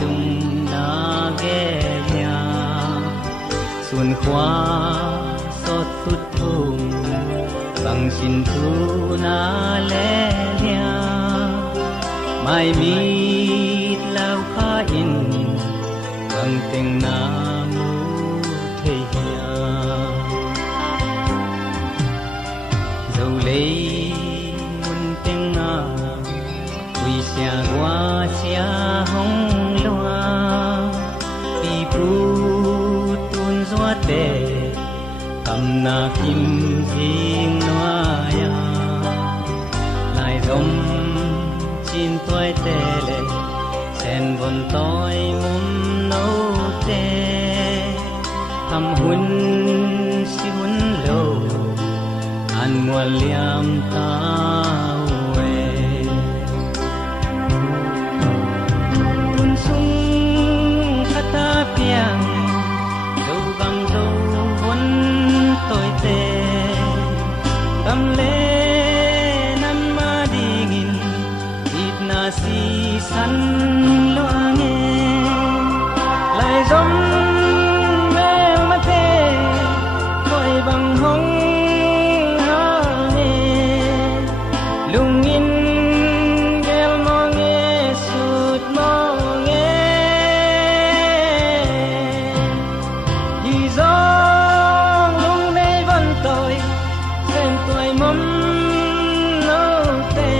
lung na ghé nhà xuân khoa sốt phút thùng bằng xin thu na lẽ lia mai mít lao kha in bằng tình na mu thầy nhà dầu lấy mun tình na quy xia qua xia hong loa pi pu tun doa te cầm na kim riêng noa ya lại dòng chín tuổi tê lệ sen vốn tôi mum nâu tê thầm hun si hun lâu an mua liam tao về kun sung khata piang dâu gam dâu vốn tôi tê cầm lệ năm ma đi nghìn ít na si san loa nghe lại giống mèo mắt tê coi bằng hông ha nghe lung in gel mò nghe sụt mò nghe thì gió lung đây vẫn tôi xem tôi mắm nấu tê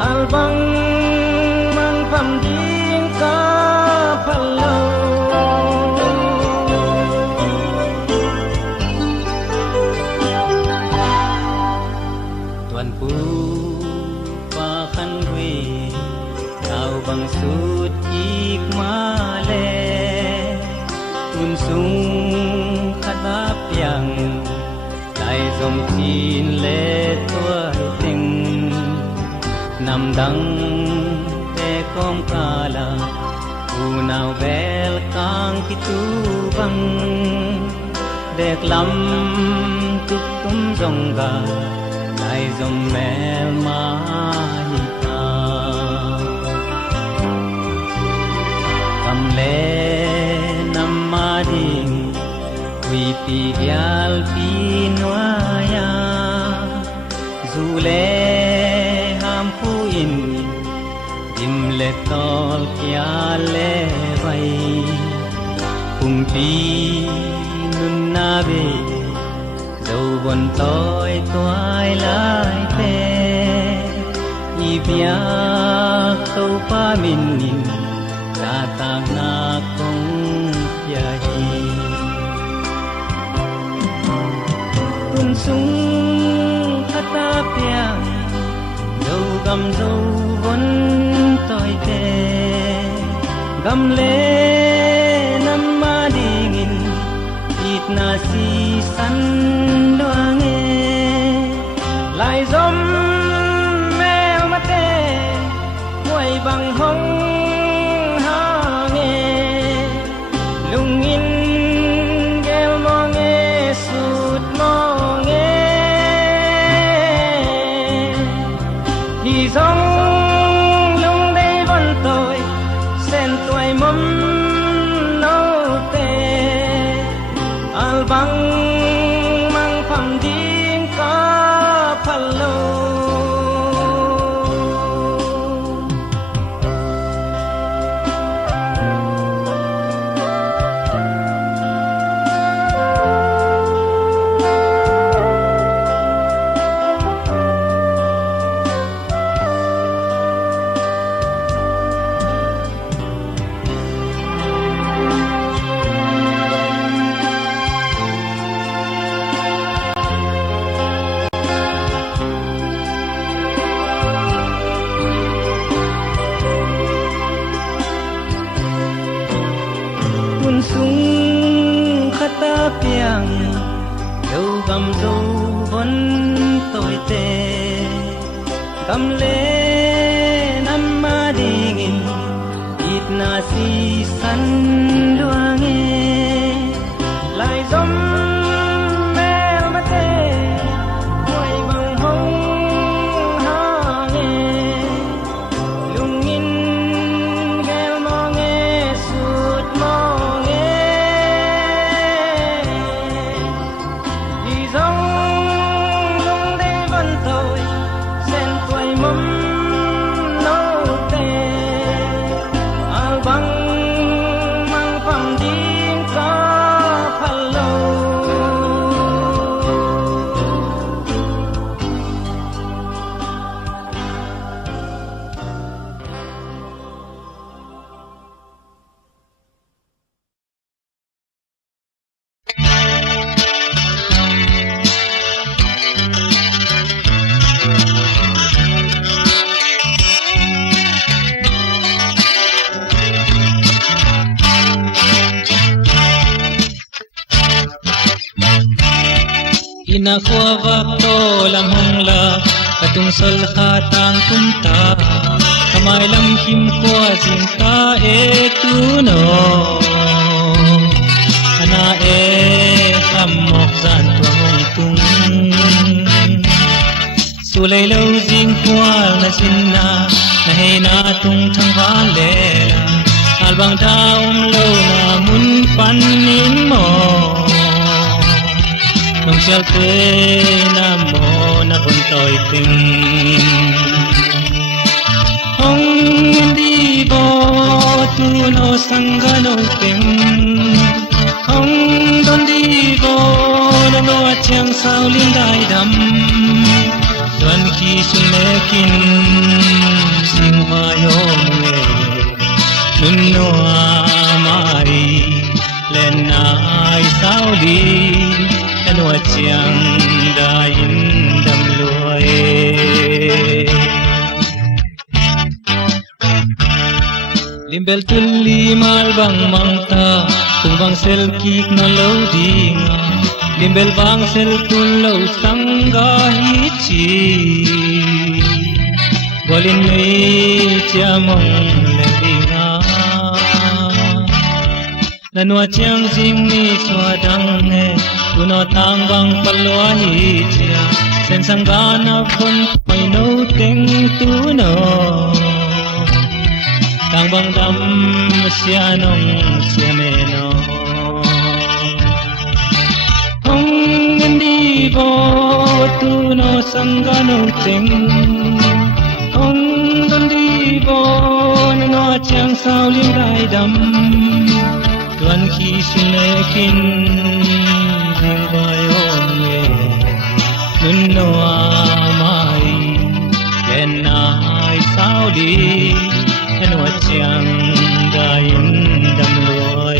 al bang mang phàm điên ca phật lâu tuan pu pa khan quy tao bằng sút ik ma le tun sung khata piang lại dòng chín lệ tuổi tình nằm đắng te com kala u nào bel kang kitu bang dek lam tuk tum dong ga lại dòng mel ma hi ta cầm lệ nam ma ding quy pi gyal pi noa ya du le ham phu in im le tol kya le vai cùng pi nun na ve dâu bon tôi lại te i bia câu pa min nin ta ta na kong ya hi kun sung khata piang dâu gam dâu vốn tôi tê gam lệ năm ma đi nghìn ít na si san loa nghe lại giống mèo mắt tê quay bằng hông ha nghe lung in gel mò nghe sụt mò nghe thì giống lung đây vẫn tôi sen tuổi mắm nâu tê al bang mang phàm điên ca phật lâu kun sung khata piang dâu gam dâu vốn tôi tê cầm lệ năm ma đi nghìn ít na si san loa nghe lại giống mèo mắt tê quay bằng hông ha nghe lung in gel na khua vak to lam hong la katung sol kha tang tum ta kamai lam him khua jing ta e tu no ana e kham mok zan tua hong tung su lei lo jing khua na sin na he na tung thang va le albang ta lo na mun pan nin mo nong sial pe na mo na bon toi ting hong di bo tu no sanga no ting hong don di bo no chang sao lin dai dam tuan ki sun le kin sing ma yo me nun no mai len nai sao li wa chiang da in dam luai limbel tulli mal bang mangta tung bang sel kik na lo dinga limbel bang sel tul lo sanga hi chi bolin nei chia mong le dinga lanwa chiang jing ni swa dang ne tuno tang bang palwa hi chia sen sanga na khon pai no teng tu no tang bang dam sia nong sia me no hong di bo tu no sanga no teng hong don di bo no chang sao lim dai dam tuan khi sun le kin nun no mai len nai sao đi en wa chiang da in dam loi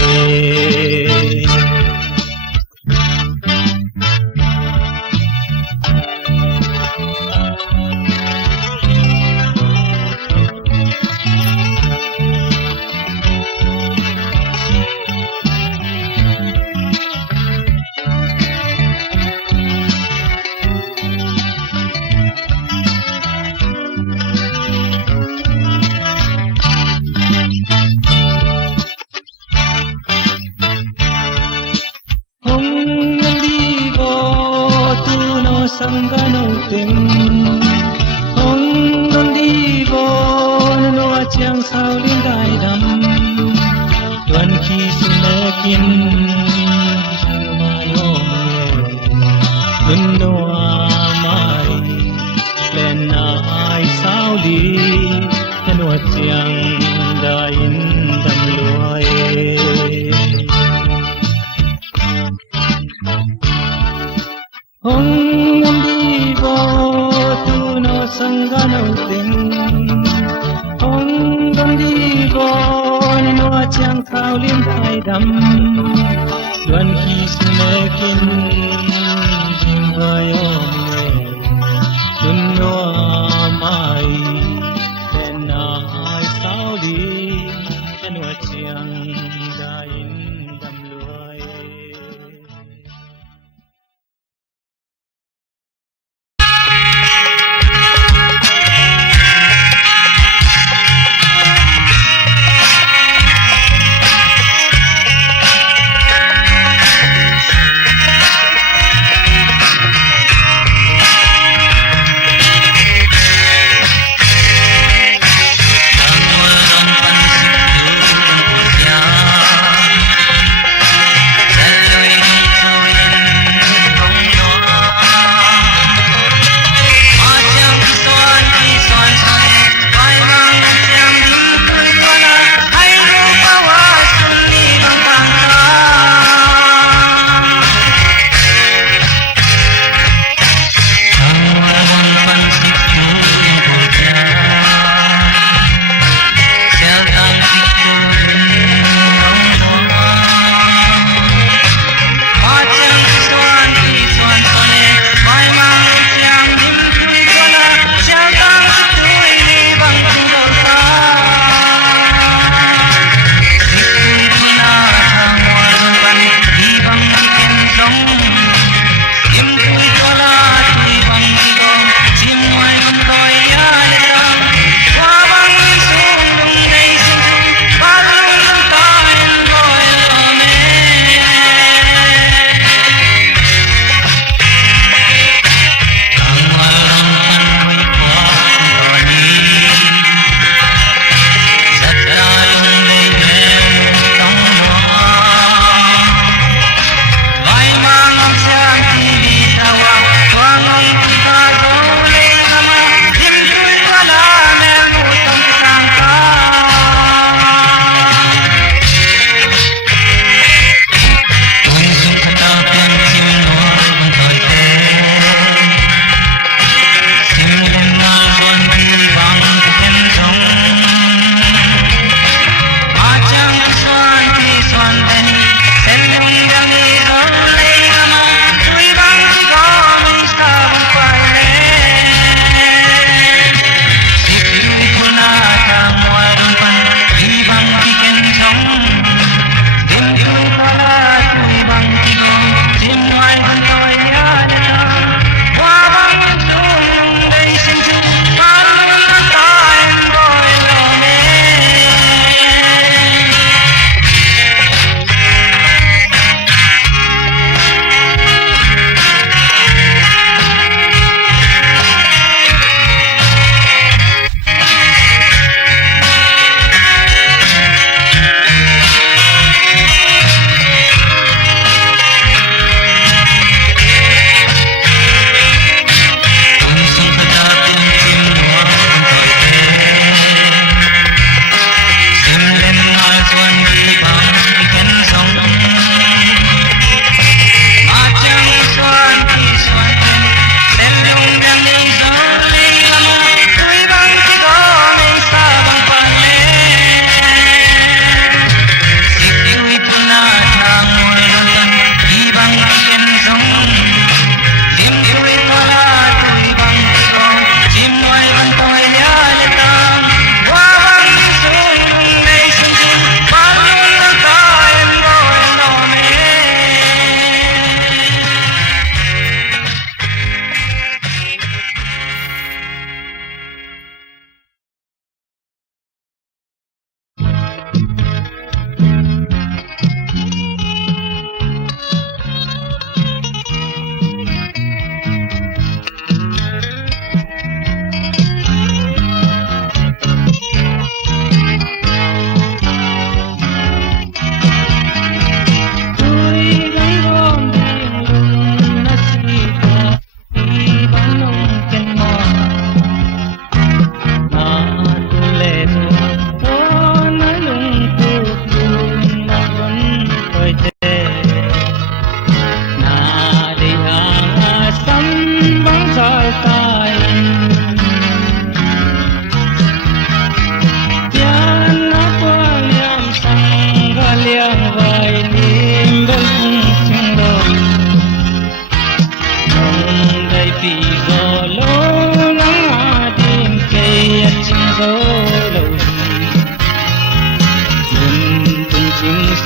sanga no ting hong don di bo no chiang sao lin dai dam tuan khi sun le kin jing ma yo me nun no mai len nai sao li en wa chiang da in dam luai hong di bo tu no sanga no ting hong don di bo no chang sao lim dai dam luan khi sun le kin jing ba yo me nun no mai len nai sao li en wa chiang dai dam luai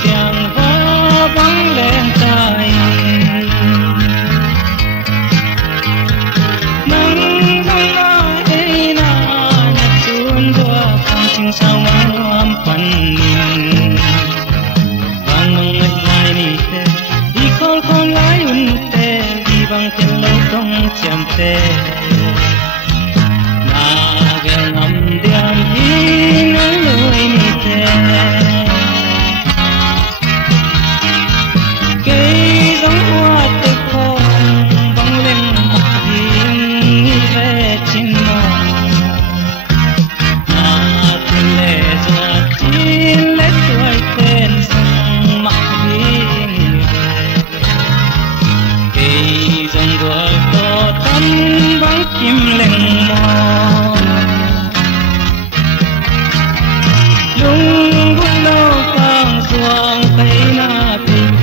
tiếng hoa vang lên tai nắng răng ai na nhặt tuôn đua phong chinh sao ngắm phần vang nông lại ni te đi khol khol lại unte đi vang tiếng lâu trong chém te kim lệnh mò lung vung đâu vang xuông thấy na bình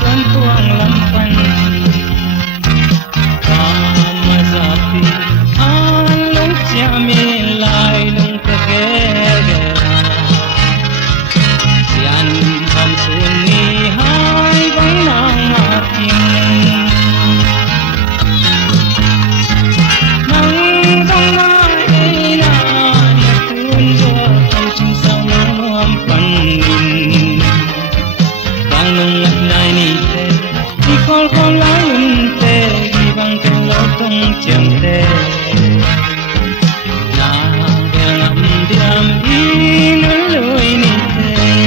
xuân tuang lâm phân mà giọt thì an lung chia mi lại lung te ghé xian thầm xuân ni hai vắng nang mà kim khol khol lá unte đi vang tiếng lâu trong chiêm te na bel ngắm diam in lối ni te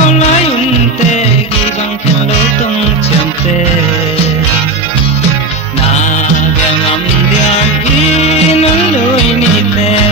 không lái quân tê ghi bằng theo lâu không chém tê na để ngắm diam đi núi lối ni tê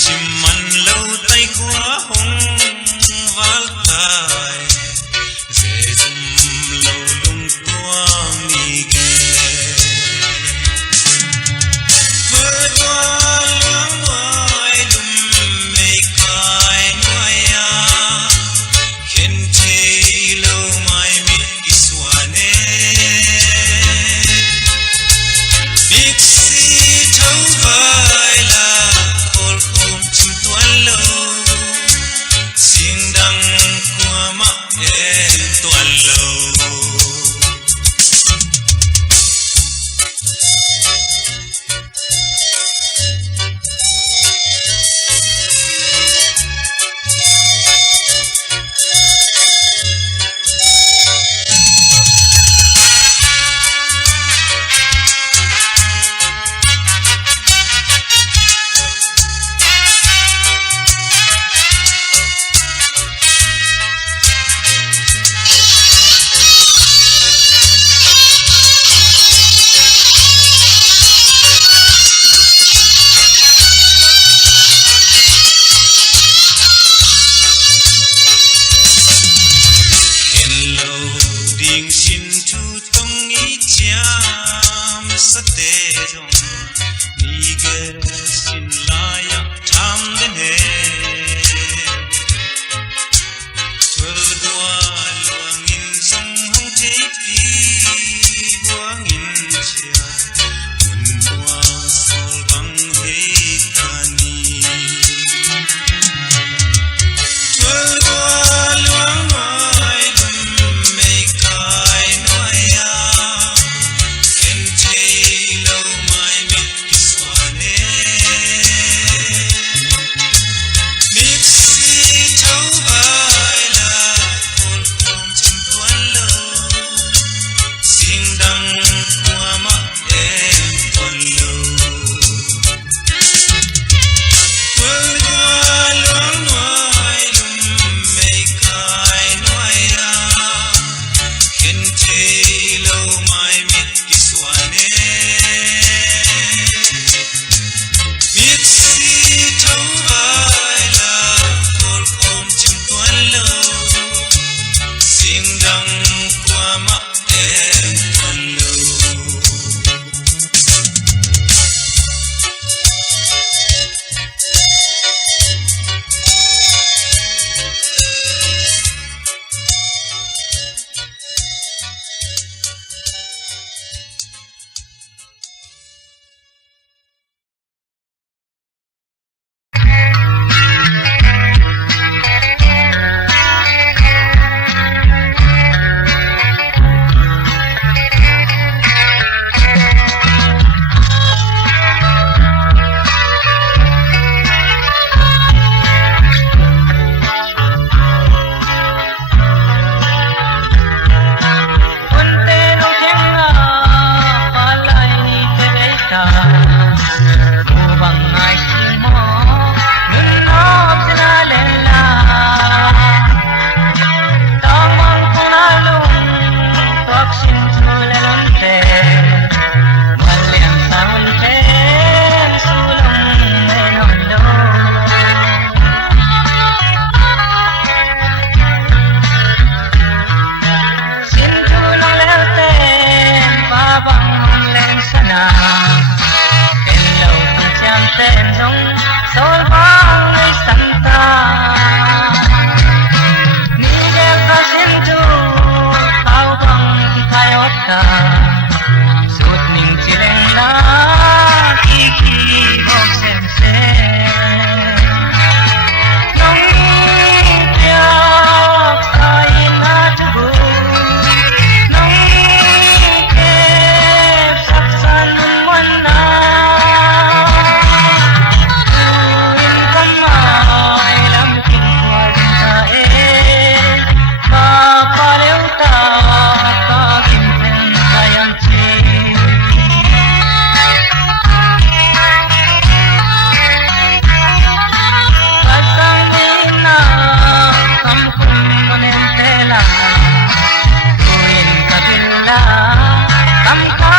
Chim man sol bang ay santa ni del kasintu tao bang kayot ka sut ning chileng na kiki hok sem sem nong piak sai na tubu nong kep sak san mon na tuin kamay lam king kwar ta ba paleu ta ka kim pen sayang chi pasang dina kam kum manen tela tuin kabila kam ka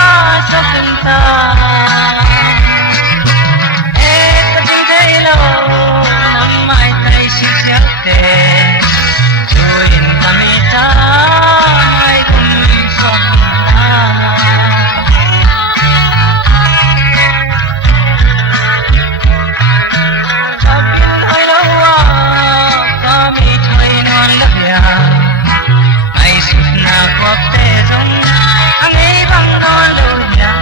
sa pinta kating telo nam mai tai si siate tuin kamita mai kum sok na Sabin hoy rawa kami thoy non labya Mai sut na kwap te jong ang ei bang non lo ya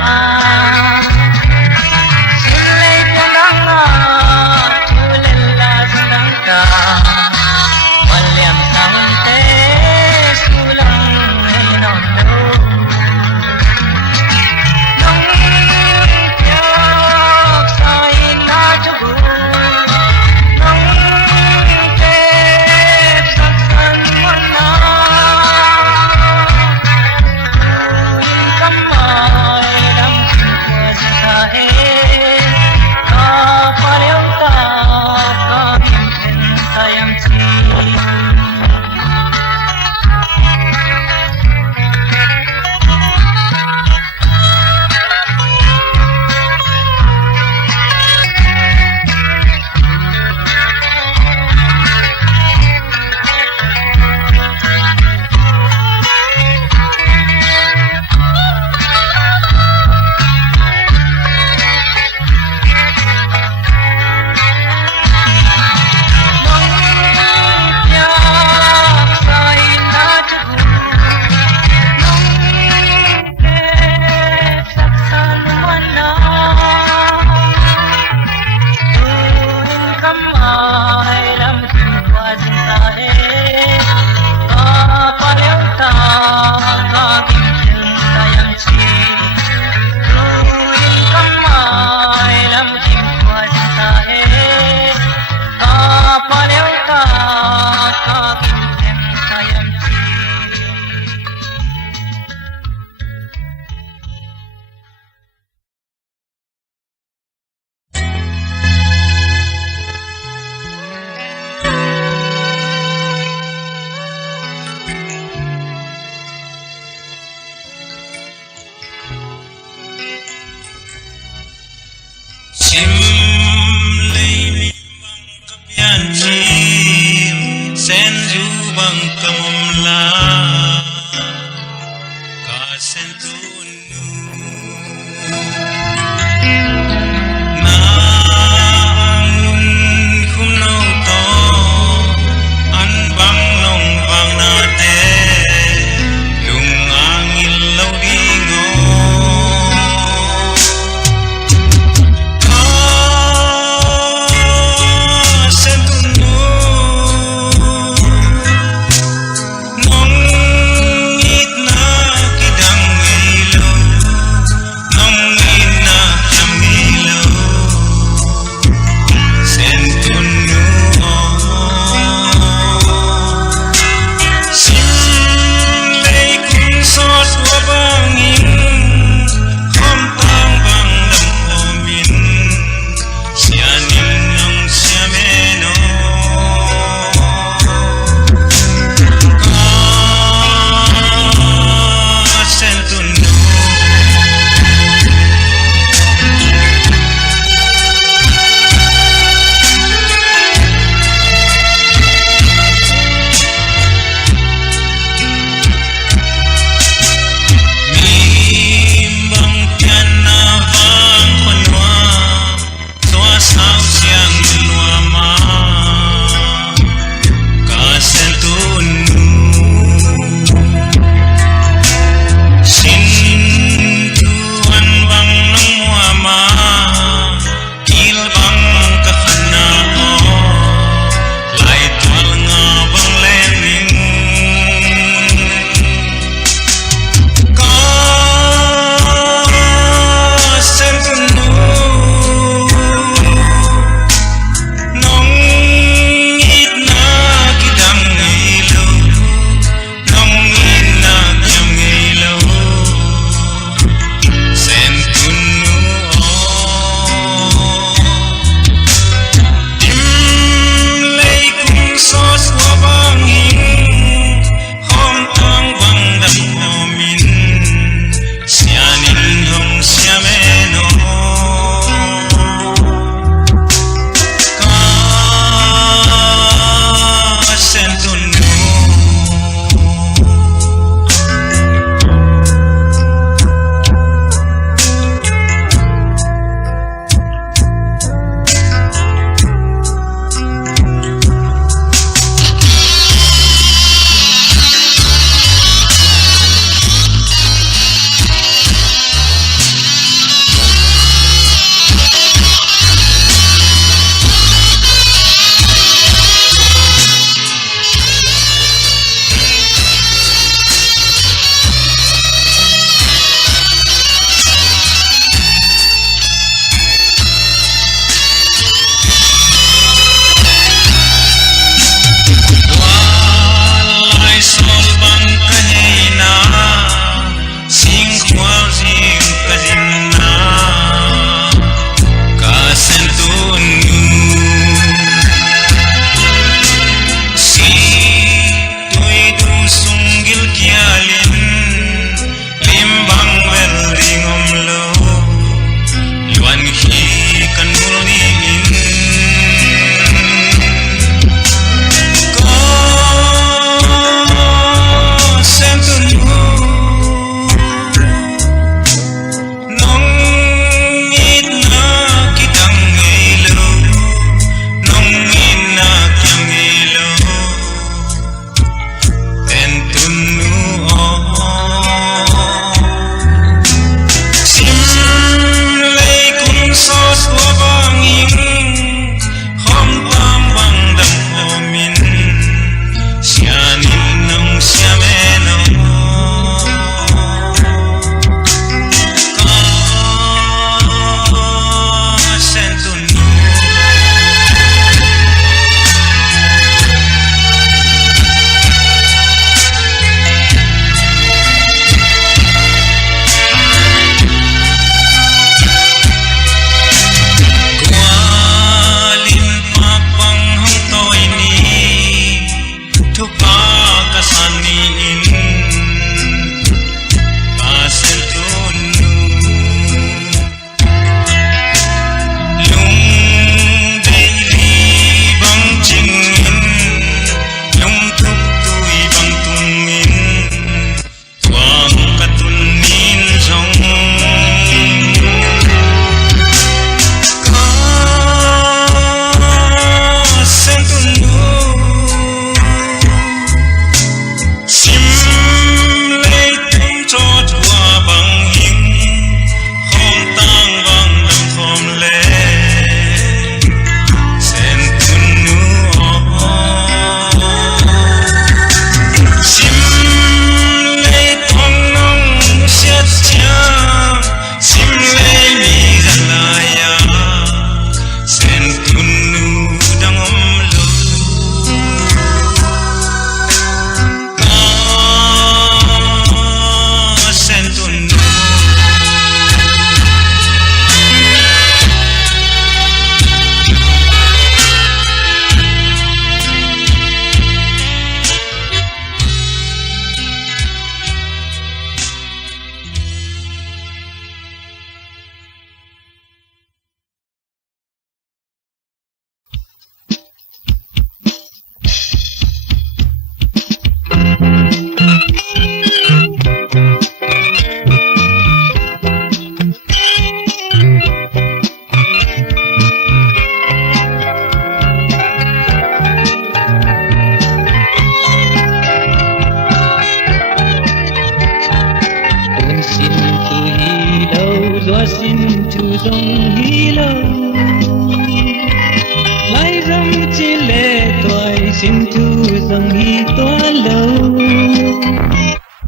xin thu dòng hi toa lâu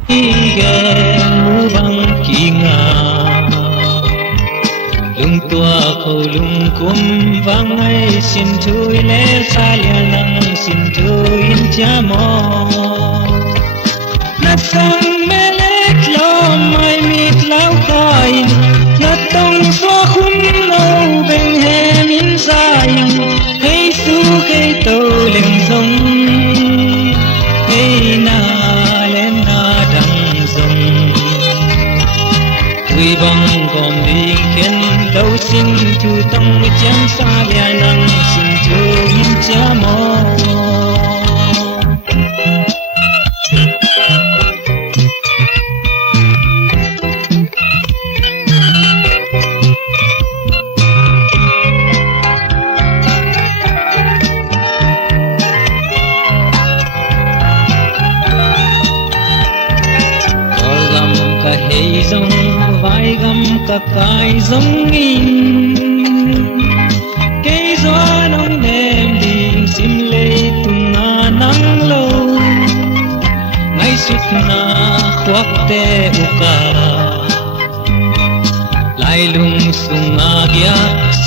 hi ghen mu băng kỳ ngà lung tua khâu lung kum vang ai xin thu lẽ xa lia nang xin thu in cha mò na sang mê lết lo mai mít lao coi na tông xóa khung nâu bên hè miến dài hay su cây tàu lên sông hay na lên na đằng sông tuy băng gom đi khen lâu xin thu tông chém xa lia nang xin thu in cha mò dòng vai găm cả cái giống in cây gió nóng đêm đi sim lê tung ngà nắng lâu ngay suốt na khoác tê uka lai lung sung agia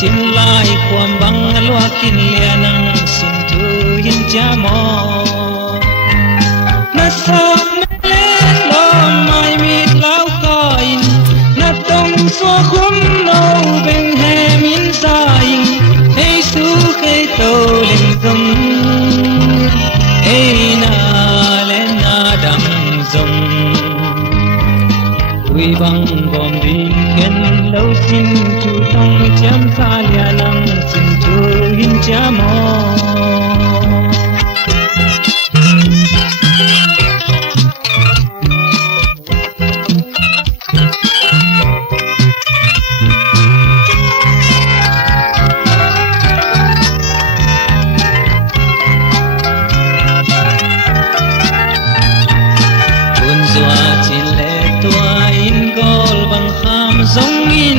sim lai quam bang loa kin lia nang sim thu hin cha mo na sa xóa khum nâu bên hè miến dài hay su cây tàu lên sông hay na lên na đằng sông quy băng gom đi khen lâu xin chu tông chém xa lia nang xin chu hin cha mò giống in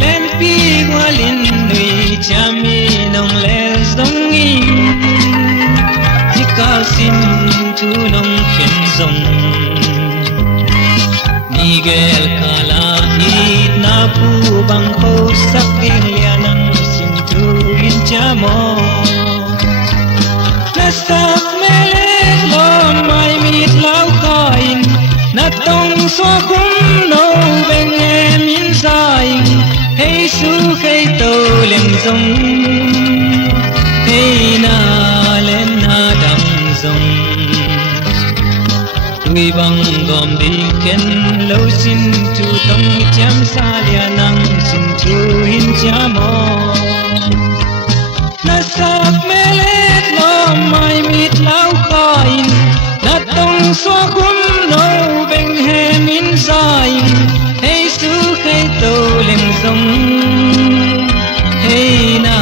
lên pi qua lên nuôi cha mi nông lệ giống in chỉ cao xin chú nông khen giống Miguel kala hit na pu bang khâu sắc kinh lia nang xin chú in cha mo na sắc mê lê lo mai mít lao coin na tông xóa khung nâu bên em miến dài hay su cây tàu lên sông hay na lên na đằng sông tuy băng gom đi khen lâu xin chu tông chém xa lia nang xin chu hin cha mò na sắc mê lết lo mai mít lao coi na tông xóa khung nâu bên hè miến dài hay su cây tàu lên sông hay na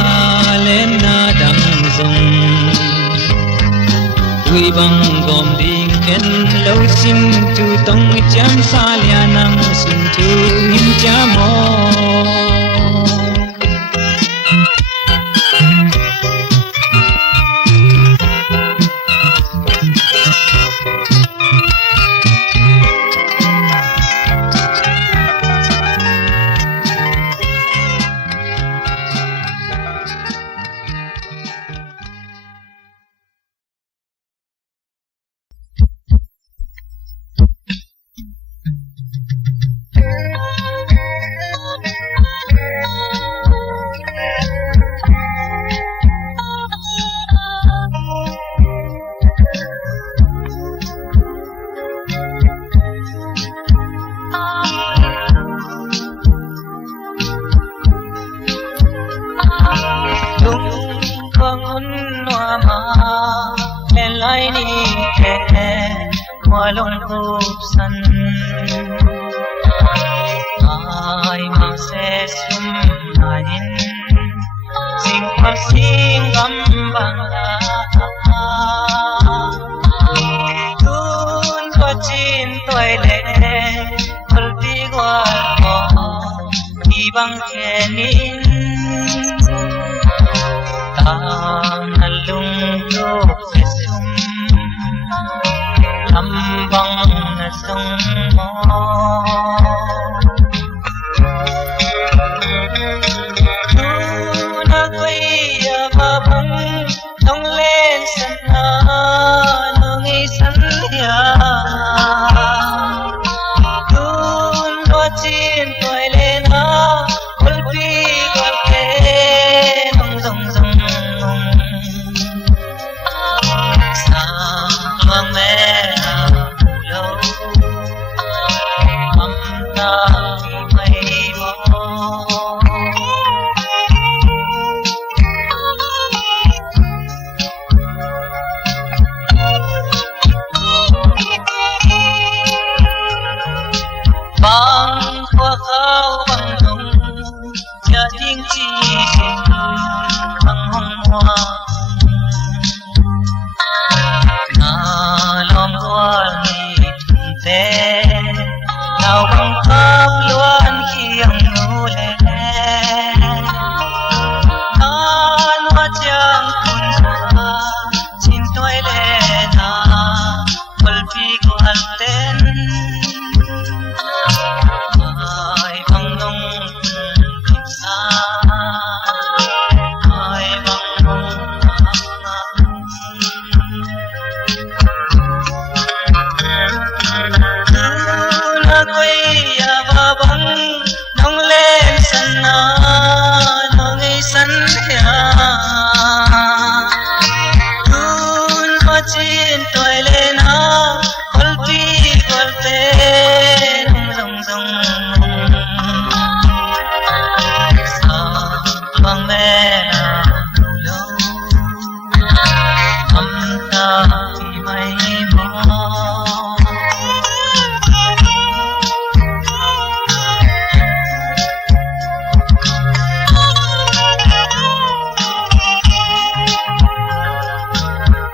lên na đằng sông tuy băng gom đi khen lâu xin chu tông chém xa lia nang xin chu hin cha mò Walong kupsan ay masesum nahin sing pasing gambanga tun pachin toile kulti gwal ibang kenin tanal quay và bóng đông lên sân nó ngay sân nhà tuôn hoa trên tuổi lên nó quên đi còn thế nông rồng rồng xa loang mẹ lâu âm ta mây mò bang khoa khao bằng đồng cha tiếng chi bằng hồng hoa na lòng hoa ni te nào bằng tháp luan khi ang nule na hoa chang kun sa sin toy le na palpi ko alten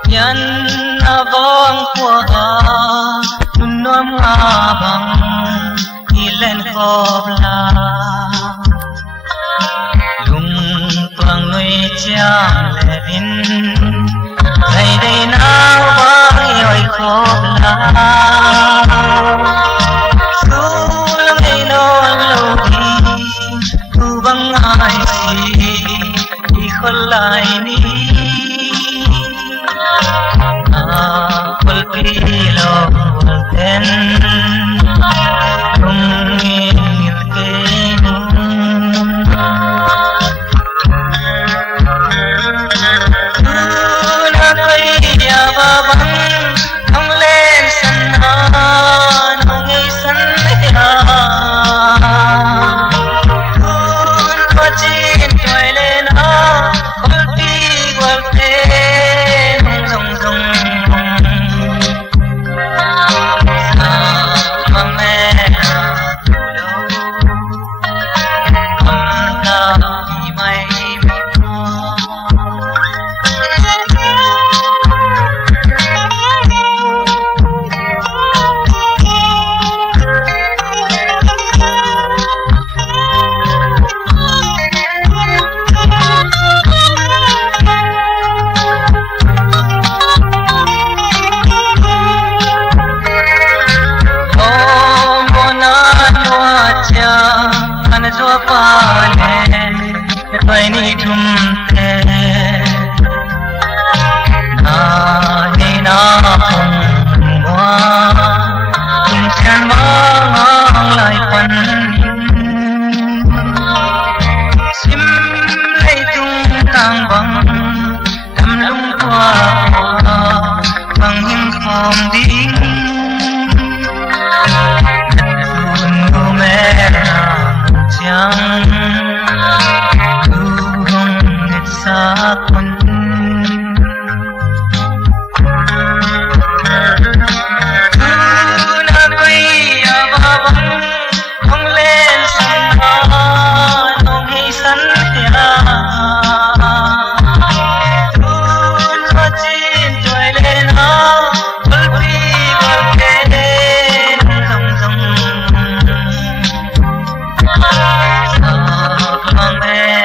nhân avong của nung nom abang ilen kobla lung tuang nuôi chang levin ngày đây nào vang yoi kobla sul ngày non lâu đi tu bang ai si đi khol lại ni Pilo ten Rungin tenung Tuna kaya babang Ang len sana Nung isan ya Tun pachin toy lena Golpi golpe Nung zong zong Ni thum te na ni na phong hoa tum chan mang lai pan sim lai tung tang bang tham lung qua bang him phong ding tu me chang sa kun na koi abang hong len san nong hi san ya tun ma chin toy len ha bal pi bal ke zong zong sa lang me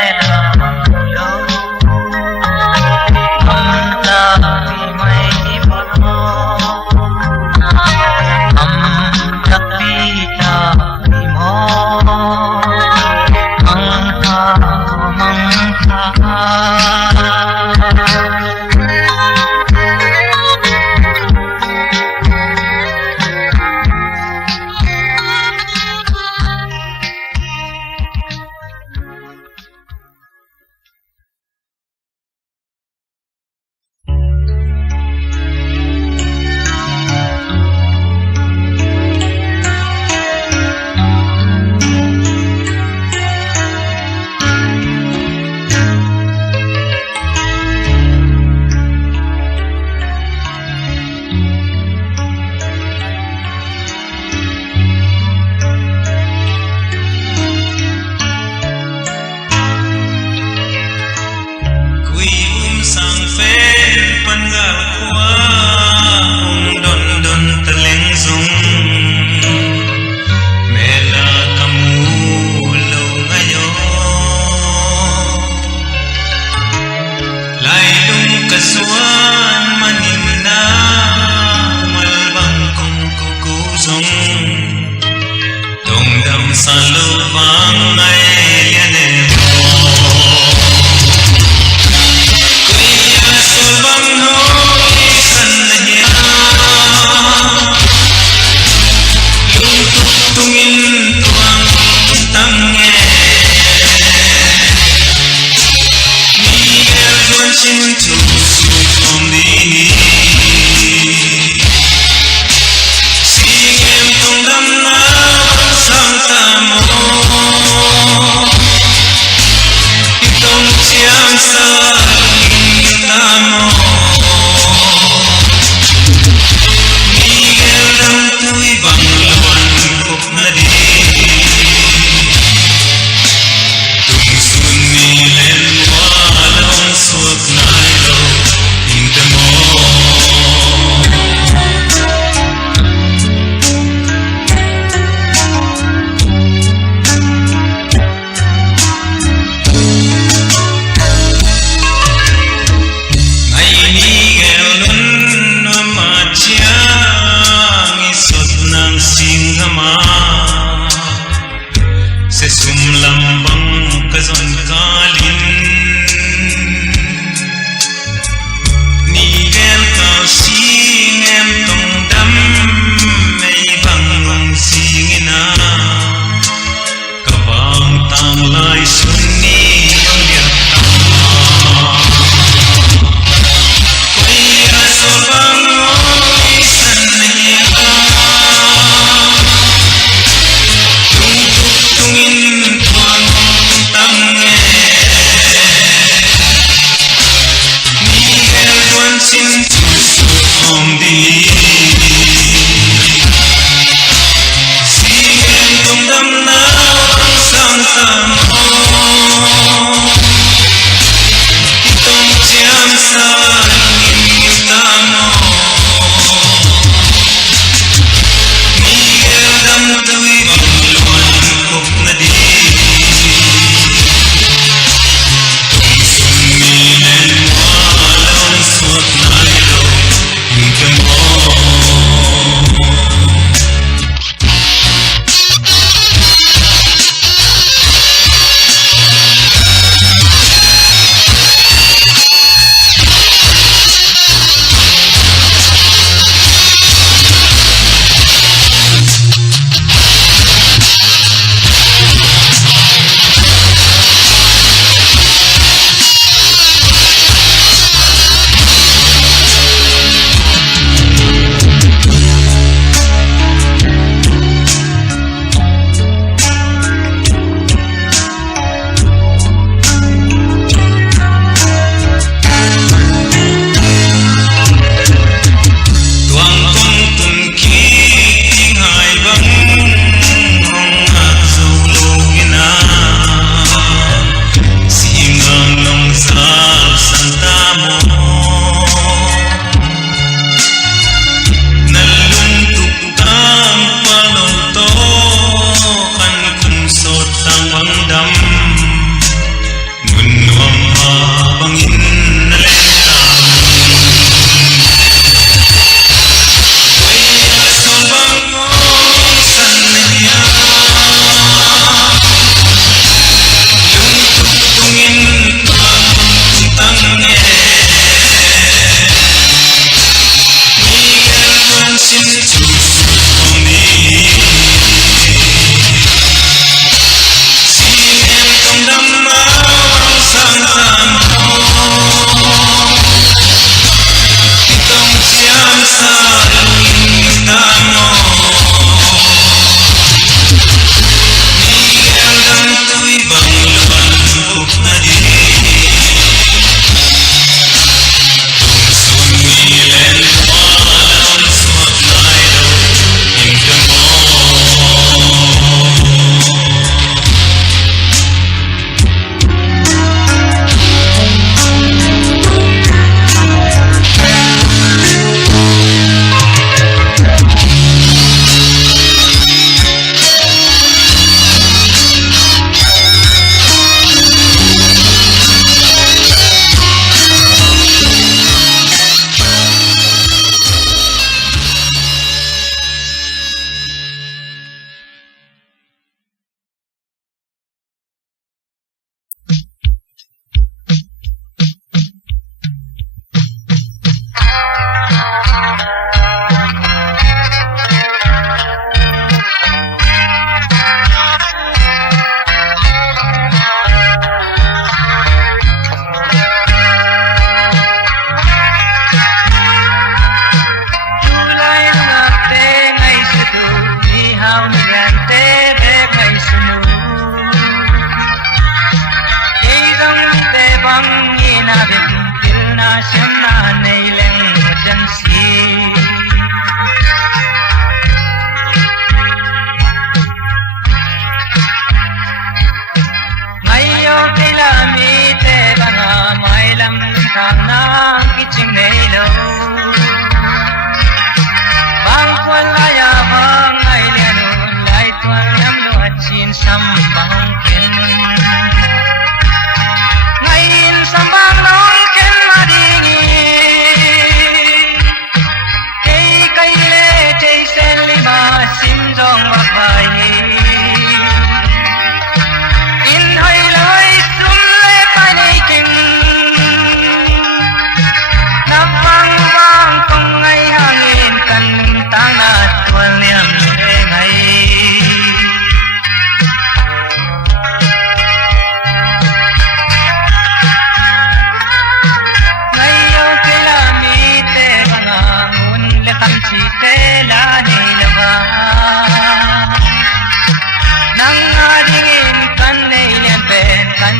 na bim til na shem na nei leng chan si ngai yo kila mi te banga mai lam thang na kiching nei lo bang kwal la ya bang ai lian lai tuan lam lo chin sam bang ken ngai in sam bang long ken ma ding ei kai le chei sen li ma sim dong wa pai in hai lai sum le pai nei king nam bang bang kong ngai hang in kan tang na tuan niam ngai chi te la nei lava nang a ding in kan nei lian pen kan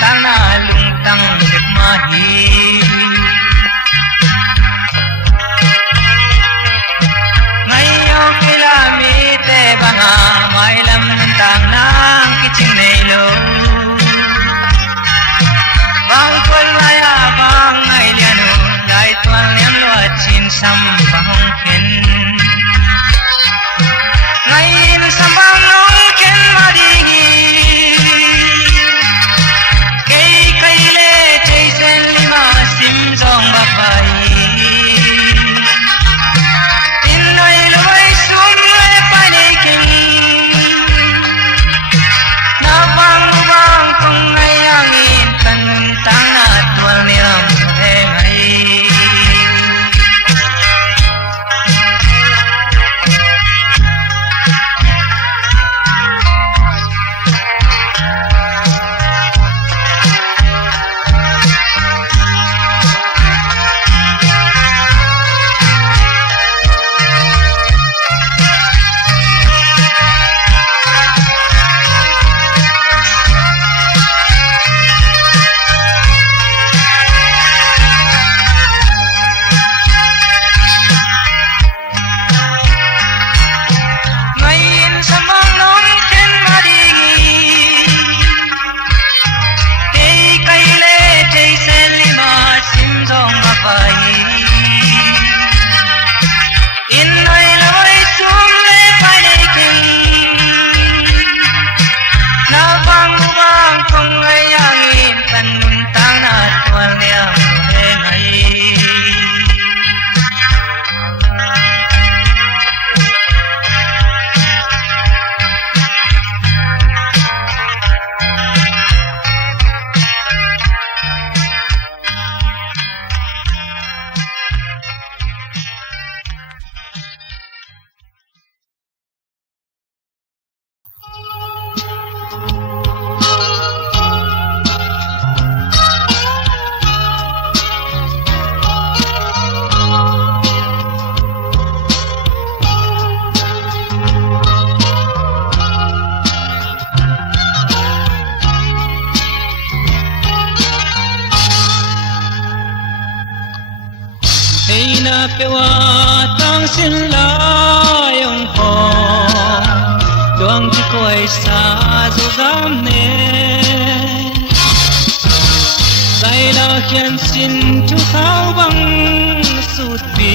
tang na lung tang dek ma hi ngai yo kila mi te banga mai lam tang nang kiching nei lo bang kol la ya bang ngai lian dai tuan liam lo chin sam bang ken ngai in sam bang long ken ma ding kei kai le chei sen li ma sim zong ba pai in nai lo vai sum le pai nei king na bang kong ngai ang in kan tang na tuan niam he ngai pewa tang sin la yong po doang ti koi sa zo gam ne sai la hian sin chu thao bang sut pi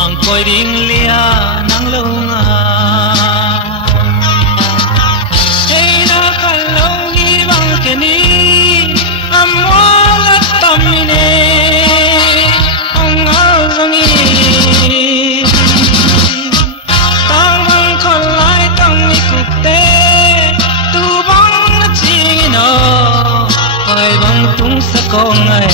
ang koi ding lia nang lo nga hey na kal lo ni bang ke ni amol tamine con ngày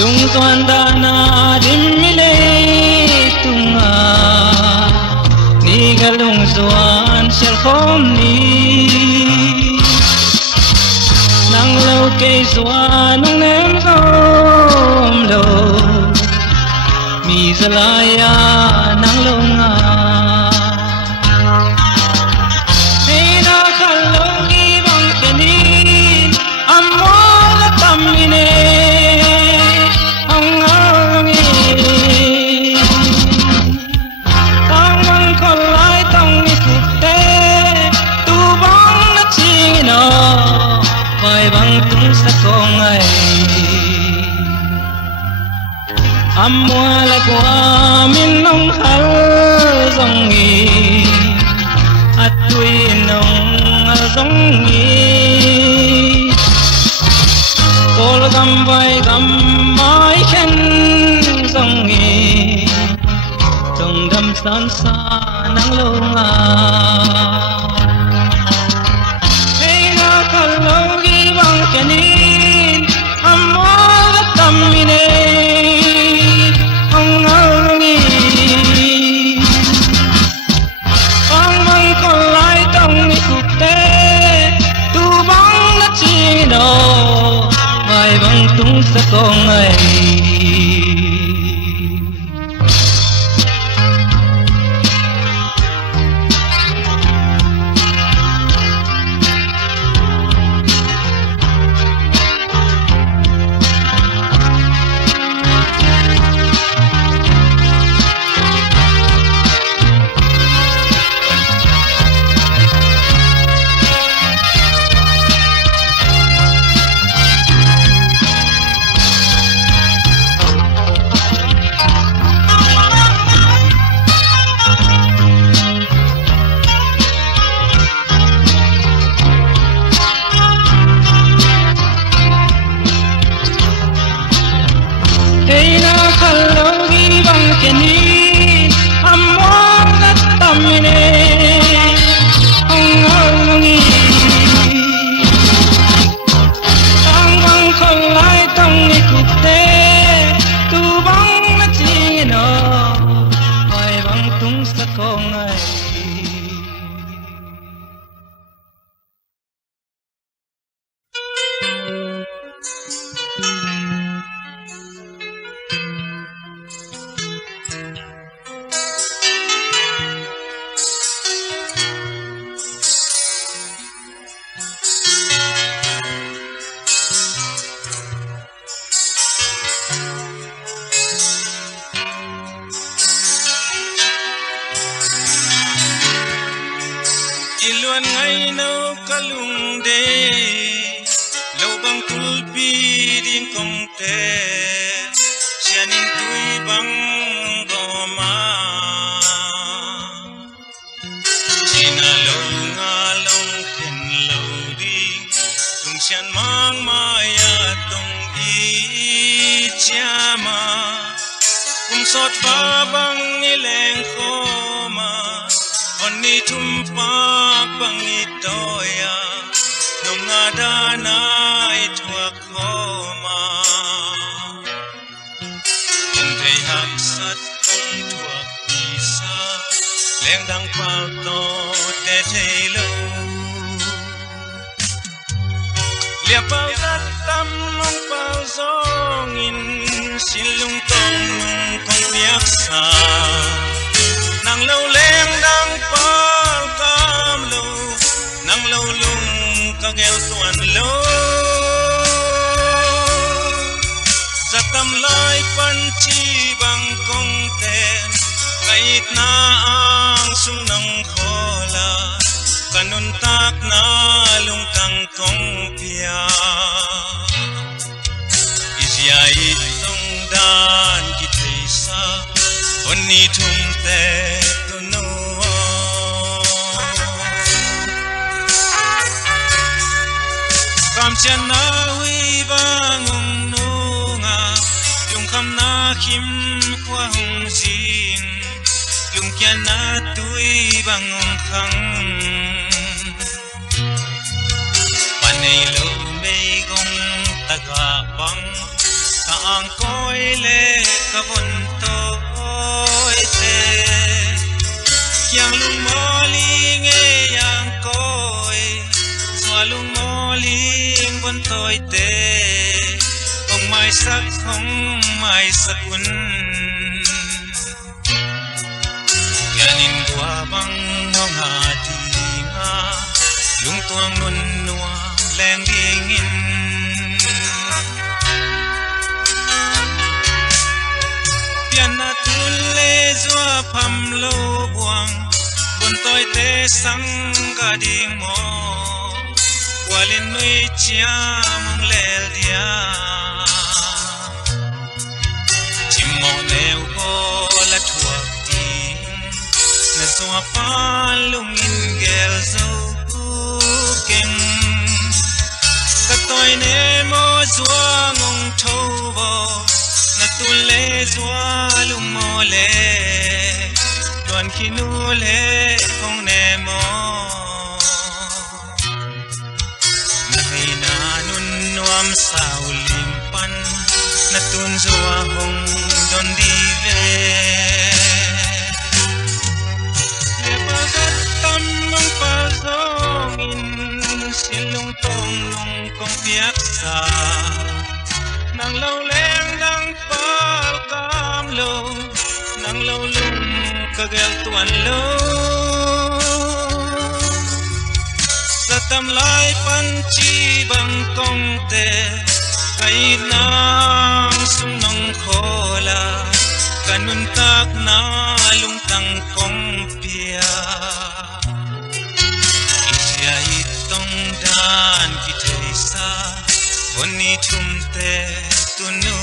đúng toàn đã na đêm mi lê tung à ni galung doan sel khom ni nang lâu cây doan nong nem khom lo mi zalaya nang lo nga hey na khalo ni bang ke ni mua là qua min nông hal dòng nghỉ tuy nông dòng nghỉ cô gam vai gam mái khen dòng nghỉ trong đầm san xa nắng lâu ngà hey na kalau gi bang kenin amwa tamine angalngi bang bang kolai tong ikute tu bang na chino vai bang tung sa kong ai hey na kalau gi bang kenin amwa na tamine angalngi ang bang kolai tong ikute tu bang na chino vai bang tung sa kong ai iluan ngai no kalung de lo bang tulpi ding kong te sianin tui bang goma sina lo nga long ken lo di tung sian mang maya tong i chama kum sot ba bang ileng khoma oni tumpa pangitoya nung adana itwa koma Intay haksat kong tuwak isa lengdang palto tetelo liapal datam mong palzongin silung tong kong piaksa nang lâu leng đang pal cam lâu nang lâu lung ka nghèo tuan lâu sa tam lai pan chi bang kong ten kait na ang sung nang khola kanun tak na lung kang kong pia isya itong dan kitesa oni tum te kam chen na wi bangong nunga yung kam na kim kwa hong jing yung kya na tui bangong khang panay lo may gong taga bang kaang koi le kabon to te kyang lung moling e yang koi swalung moling bon toi te ong mai sak un yanin gua bang ngong hati nga lung tuang nun nuang leng dingin pian na tulle zua pham lo buang bon toi te sang ga ding mo walin nui chia mong lel dia chimon bo la thuak ting na zua pa lung in gel zo king ka toy ne mo zua ngong thâu bo na tu le zua lung mo le tuan khi nu le không ne mo na hay na nun nuam sao lim pan na tun zua hong don di ve le pa gat tam nong pa zong in silung tong nong kong piak sa nang lâu leng nang pal cam lo nang lâu lung kagel tuan lo sa tam lai pan chi bang kong te kai nang sung nong khola kanun tak na lung tang kong pia isia itong dan ki thei sa Oni tumte tunu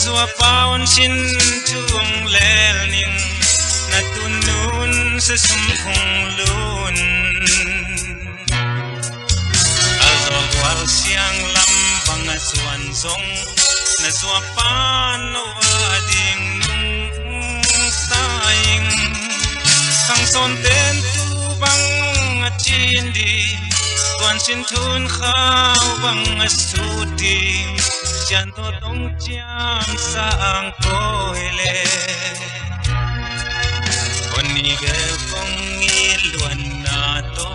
Zua paun sin tuong lel ning na tunun sa sumpong lun Aldo wal siang lambang na suan zong na zua pan na wading nung saing kang son ten tu bang at chindi tuan sin tun khao bang asudi Janto tong chiam sang koile Oni ge kong iluan na to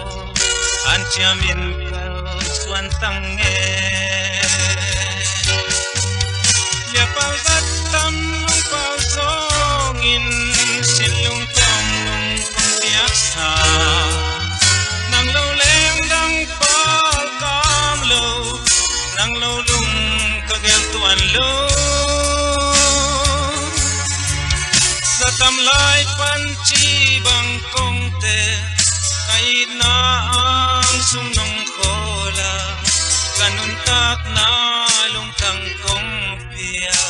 An chiamin kal suan tang e Ya pal gat tam nung pal zongin Silung tong nung kong tiak sa Nang lo leng dang pal kam lo Nang lo lung kagel tuan lo sa tam lai pan chi bang kong te kai na ang sung nong khola kanun tak na lung tang kong pia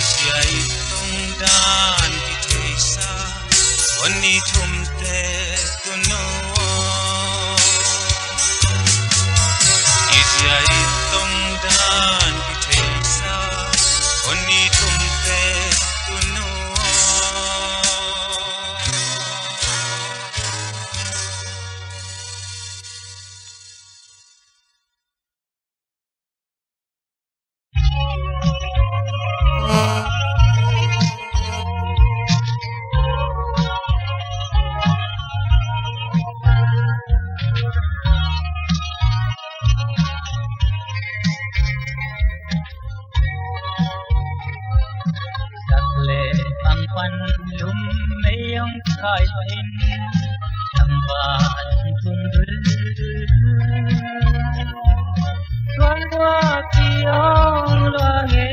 isya itong dan ki thesa oni thum te kuno isya itong dan ki thesa oni thum te kuno lum mayong kain tamban tundul tuan wa kiong luange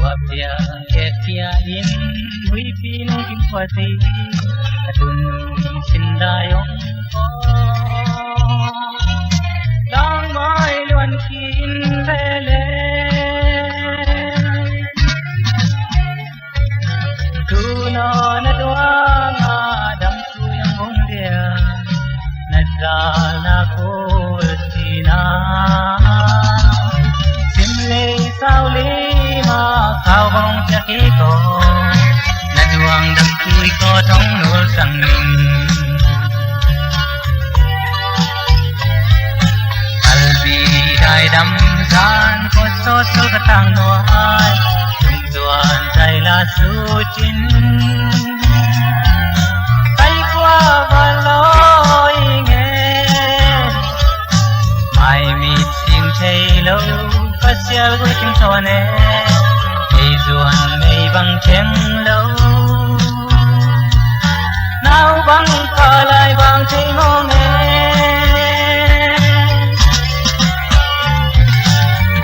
wapia ketia in hui pinong kimpati atun sindayong dang mai luan kin lele na doang adam ku yang dia nadana ko tina simle sauli ma kau bong chaki đâm gian có số số cái tang no ai tung tuan tay là su chín tay qua và lối nghe mai mi xin thấy lâu phát xia của chúng tôi nè cây ruộng mây bằng chém lâu nào bằng cả lại bằng thấy ngô nghe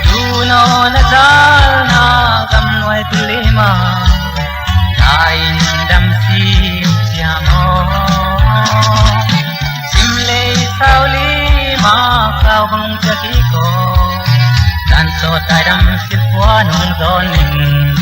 tu no na dal na gam noi tulima kain dam sim siamo simle sauli ma kau bang jaki ko dan so tai dam silpua nong zoning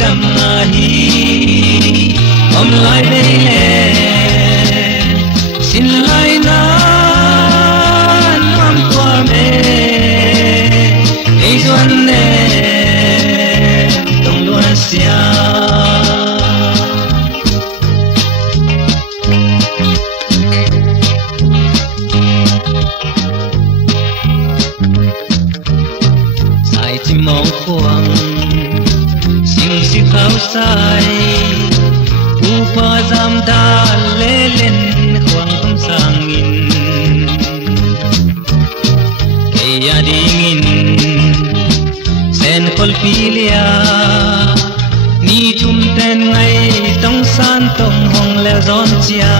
đam na hi om lai về lam da le len huang tung sangin kaya dingin sen kolpilia ni chum ten ngay tông san tông hong leo giòn chia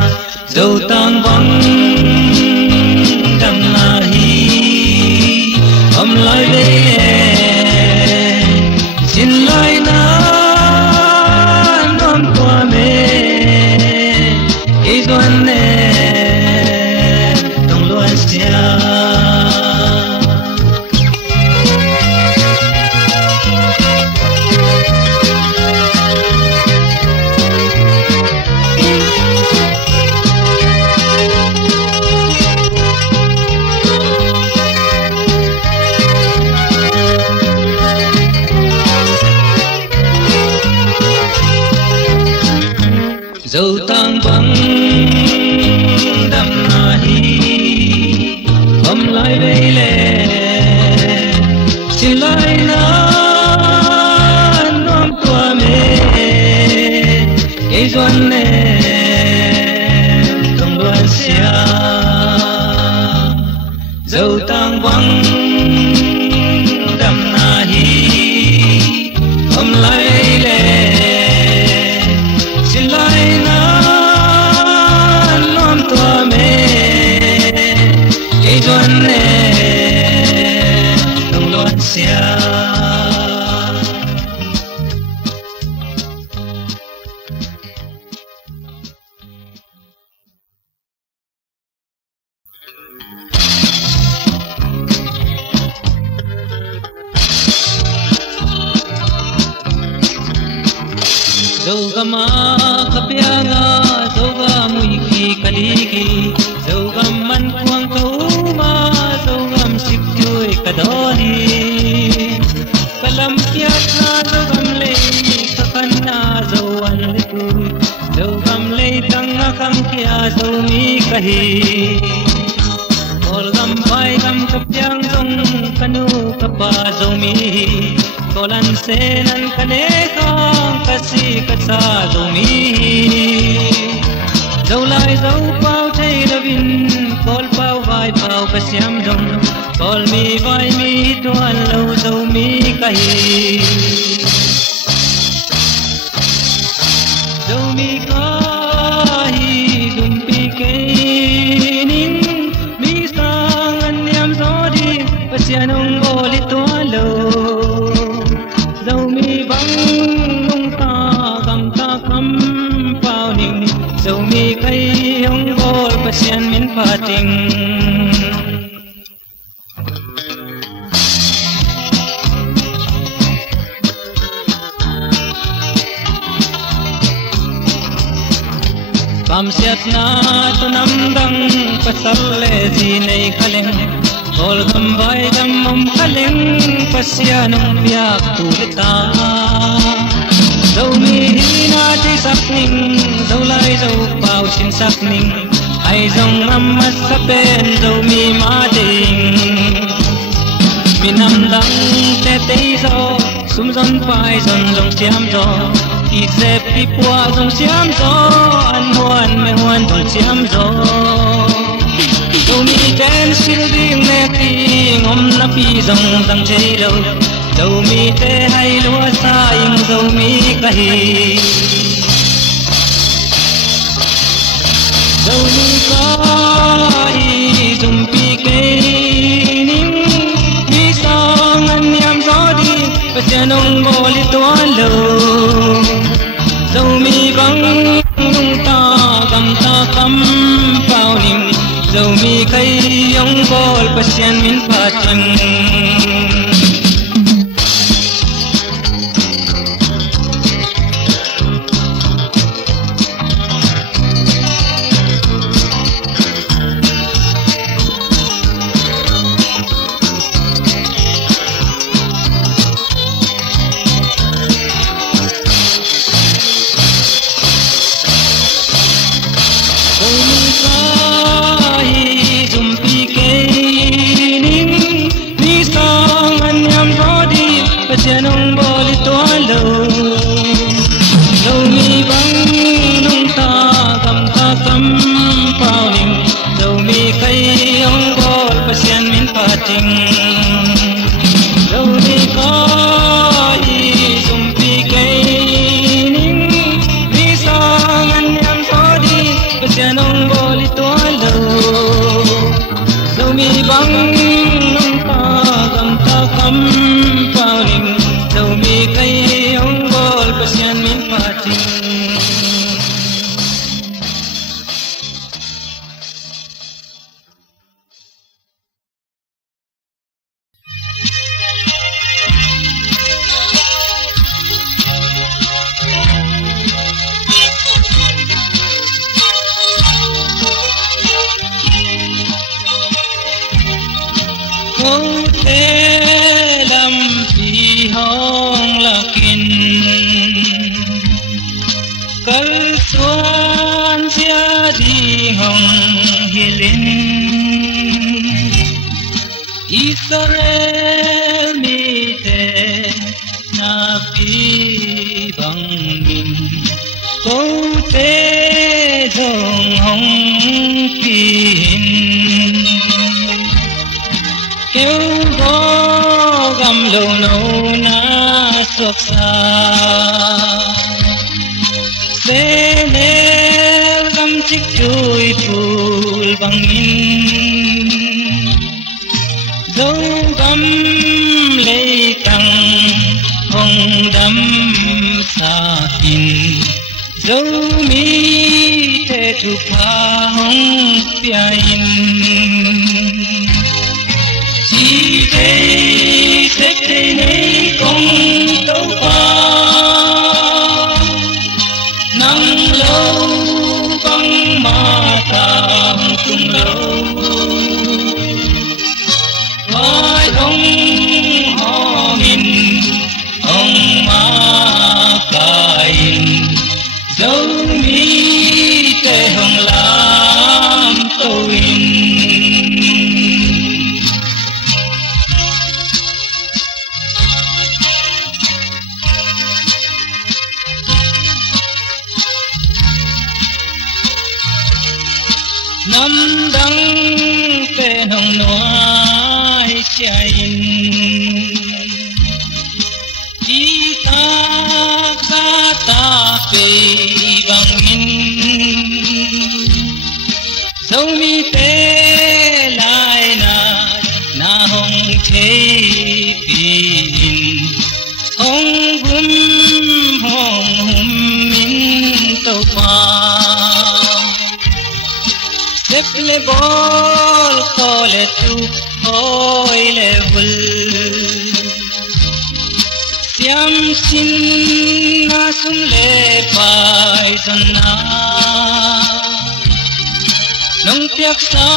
dâu tang vắng đầm na hi om lai về xin lai na nom qua mê ý doan nè tông loan xia dâu tang vắng đầm na hi hôm lại về lệ xin lại na nom tua mê cái doan nè tông loan xia dâu tang vắng đầm na hi hôm lại lệ xin lại na nom tua mê cái doan nè tông loan xia dâu gama kapianga dâu ga mui ki kaliki dâu gam man kuang kauma dâu gam sik chui kadoli kalam piat na dâu gam lei kakana dâu an leku dâu gam lei tanga kam kia dâu mi kahi kol gam bai gam kapiang dong kanu kapa dâu mi kolan senan kane kang kasi kasa dumi dâu lai dâu pao thay lovin kol pao vai pao kasyam dong kol mi vai mi tuan lâu dâu mi kahi dâu mi kahi dum pi ke ning mi sang an yam zo di pasyanong oli tuan lâu dâu mi vắng nung ta gam ta khăm bao ning dâu mi kay hong gol pasyan min pating kam siat na tunam dang pasal le ji nei kaleng kol gam vai gam mom kaleng pasyanong piak tulita dâu mi hina ti sakning dâu lai dâu pao sin sakning ai dong nam mas sapen dâu mi ma ding minam dang te te zo sum zon pai zon zong siam zo ki se pi pua zong siam zo an me huan zong siam zo dâu mi ten sil ding ne ti ngom na pi dong dang chei lo dâu mi te hay lúa sa ing dâu mi kahi dâu mi kahi zum pi ke ning mi sang an yam zo di pasyanong goli tuan lo dâu mi bang nung ta gam ta kam pao ning dâu mi kay yong gol pasyan min patang Zum pi ke ning ni sang vắng ta gầm ta cắm vào đình dầu mi cây ông bol pasian min pati không thể làm gì hong là kinh cơn xuân chia đi hong hiền Israel mi te na pi bằng min câu te dòng hong pin kêu gió gầm lâu nâu na suộc xa sẽ nêu gầm chiếc chuối phùl bằng in dấu gầm lấy tăng hồng đắm xa tin dấu mi thế thu pha hồng piain chỉ thấy sẽ thấy này không đâu qua nắng lâu băng mà càng tung lâu vai ông họ mình ông mà cài dấu mi tê hồng lam tôi năm đắng tên hồng nói chạy đi ta ra ta về bằng mình dấu mi tê lại na hồng thế pin hồng hum min tàu pa le bol kole tu hoy le vul siam sin na sum le pai sana nong piak sa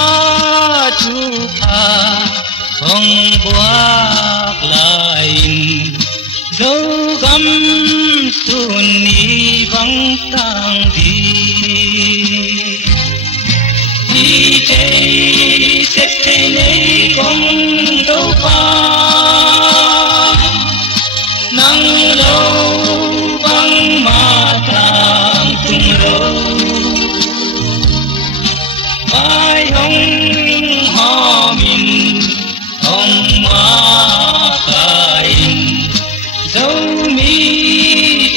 chu pa hong buak lain dấu gam sun ni vang tang di đi chơi xếp thế này không đâu qua nắng lâu băng mà tàng tung lâu vai hồng họ mình hồng mà cài dấu mi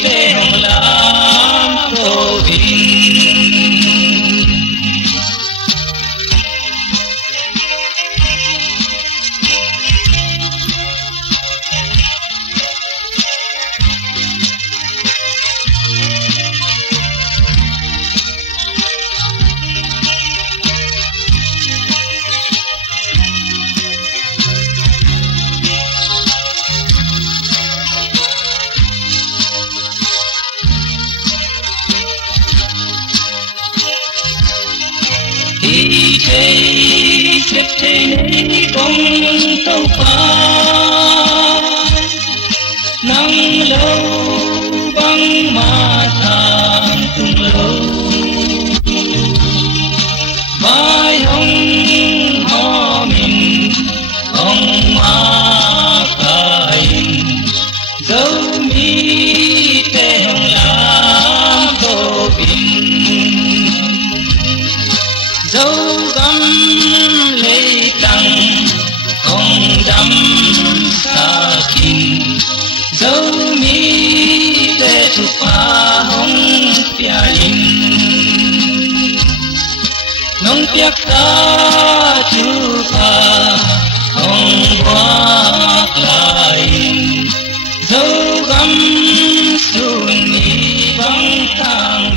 tê hồng lam tô bình đi chơi xếp thế này không tàu pa nắng lâu băng mà tàn tung lâu vai hồng họ mình hồng mà cài dấu mi tê hồng lam tô bình dấu gắm lấy tăng không đắm xa kinh dấu mi tê thu pha hồng piain nong piak ta chu pha hong hoa lai dấu găm xuân ni băng tang